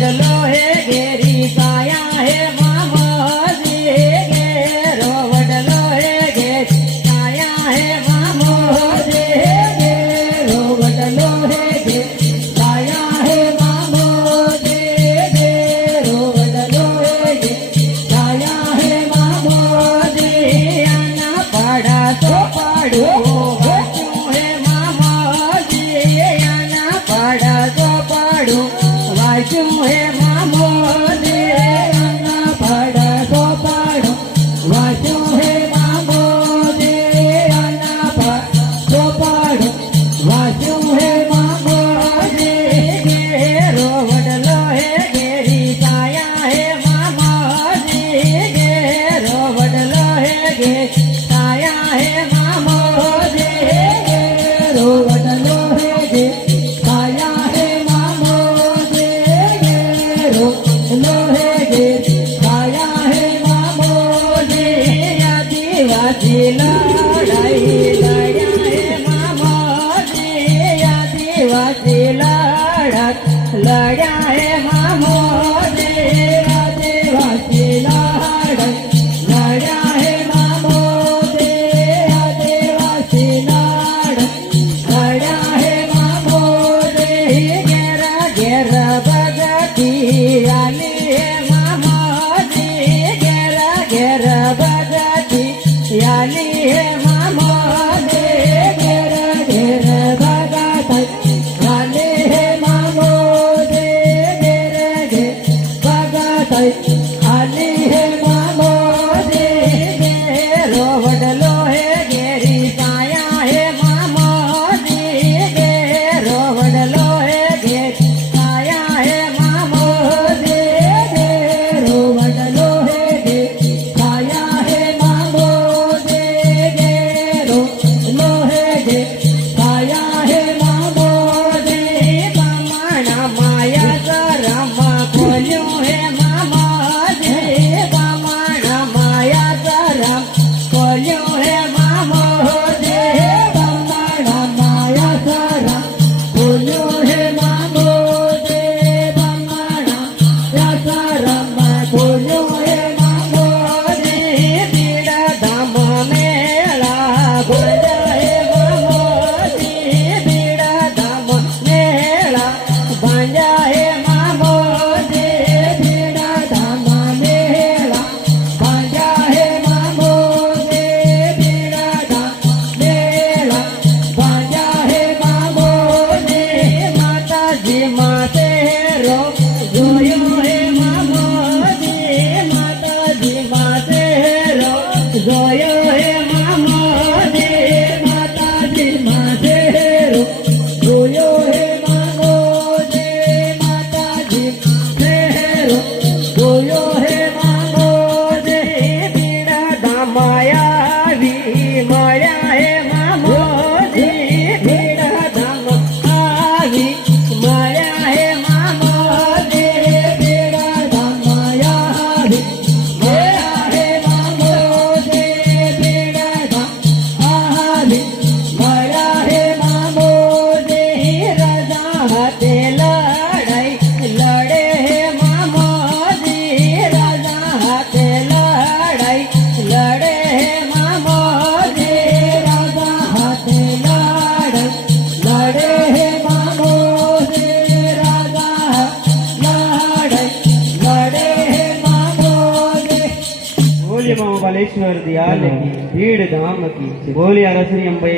वडलो हे घेरी काया हे मामोजी घेरो वडलो हे घेरी काया हे मामोजी घेरो वडलो हे घेरी काया हे मामोजी घेरो वडलो हे घेरी काया हे मामोजी आना पाड़ा तो पाड़ो वाचूं हे मामोजी आना पाड़ा तो पाड़ो वाचूं हे मामोजी आना पाड़ा तो पाड़ो वाचूं हे मामोजी आना पाड़ा तो पाड़ो वाचूं हे मामोजी घेरो वडलो हे घेरी काया हे मामोजी घेरो वडलो हे घेरी काया हे मामोजी घेरो वडलो हे घेरी काया हे मामोजी घेरो वडलो हे घेरी काया हे मामोजी आदिवासी लड़ाई लड़्या हे मामोजी आदिवासी लड़त लड़्या हे मामोजी आदिवासी लड़त लड़्या हे मामोजी आदिवासी लड़त लड़्या हे मामोजी घेरा घेरा बगती आली हे मामोजी घेरा घेरा बगती आली हे मामोजी घेरा घेरा बगती आली हे मामोजी घेरा घेरा बगती आली हे मामोजी घेरो वडलो हे घेरी काया हे मामोजी घेरो वडलो हे घेरी काया हे मामोजी घेरो वडलो हे घेरी काया हे मामोजी घेरो वडलो हे घेरी काया हे मामोजी बामणा माया करम खोल्यो हे मामोजी बामणा माया करम खोल्यो हे मामोजी बामणा माया करम खोल्यो हे मामोजी बामणा माया करम खोल्यो हे मामोजी बीड़ा धाम मेला भंजा हे मामोजी बीड़ा धाम मेला भंजा हे मामोजी बीड़ा धाम मेला भंजा हे मामोजी बीड़ा धाम मेला भंजा हे मामोजी माताजी मातेरो जोयो हे मामोजी माताजी मातेरो जोयो हे मामोजी माताजी मातेरो जोयो हे मामोजी माताजी मातेरो जोयो हे मामोजी बीड़ा धाम आवी मळ्या हे मामोजी बीड़ा धाम आवी मळ्या हे मामोजी बीड़ा धाम आवी मळ्या हे मामोजी बीड़ा धाम आवी मळ्या हे मामोजी राजा हाथे लड़ाई लड़े हे मामोजी राजा हाथे लड़ाई लड़े हे मामोजी राजा हाथे लड़ाई लड़े हे मामोजी राजा लड़ाई लड़े हे मामोजी। बोलिए मामा बालेश्वर दयाल की भीड़ धाम की बोलिए रसरी अंबे।